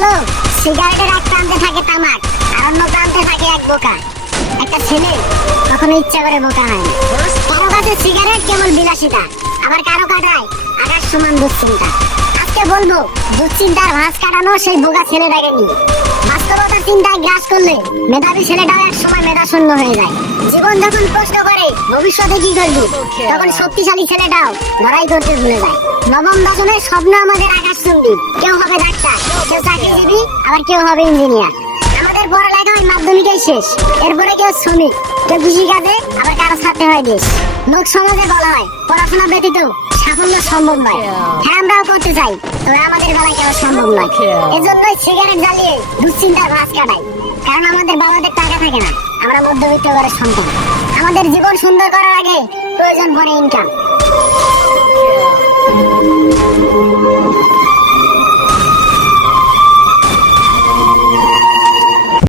হলো সিগারেটের এক প্রান্তে থাকে তামাক আর অন্য প্রান্তে থাকে এক বোকা। একটা ছেলে কখনো ইচ্ছা করে বোকা হয় না। কারো কাছে সিগারেট কেবল বিলাসিতা, আবার কারো কাটায় আকাশ সমান দুশ্চিন্তা। আজকে বলবো দুশ্চিন্তার ভাঁজ কাটানো সেই বোকা ছেলেটাকে নিয়ে। বাস্তবতার চিন্তায় গ্রাস করলে মেধাবী ছেলেটাও এক সময় মেধা শূন্য হয়ে যায়। জীবন যখন প্রশ্ন করে ভবিষ্যতে কি করবি, তখন শক্তিশালী ছেলেটাও লড়াই করতে ভুলে যায়। নবম দশমের স্বপ্ন আমাদের আকাশ চুম্বি, কেউ হবে ডাক্তার, কেউ চাকরিজীবী, আবার কেউ হবে ইঞ্জিনিয়ার। আমাদের পড়ালেখা ওই মাধ্যমিকেই শেষ, এরপরে কেউ শ্রমিক, কেউ কৃষি কাজে, আবার কারো ছাড়তে হয় দেশ। লোক সমাজে বলা হয় পড়াশোনা ব্যতীত সাফল্য সম্ভব নয়। হ্যাঁ, আমরাও করতে চাই, তবে আমাদের বেলায় কেন সম্ভব নয়। এজন্যই সিগারেট জ্বালিয়ে দুশ্চিন্তার ভাঁজ কাটাই। কারণ আমাদের বাবাদের টাকা থাকে না, আমরা মধ্যবিত্ত ঘরের সন্তান। আমাদের জীবন সুন্দর করার আগে প্রয়োজন পড়ে ইনকাম।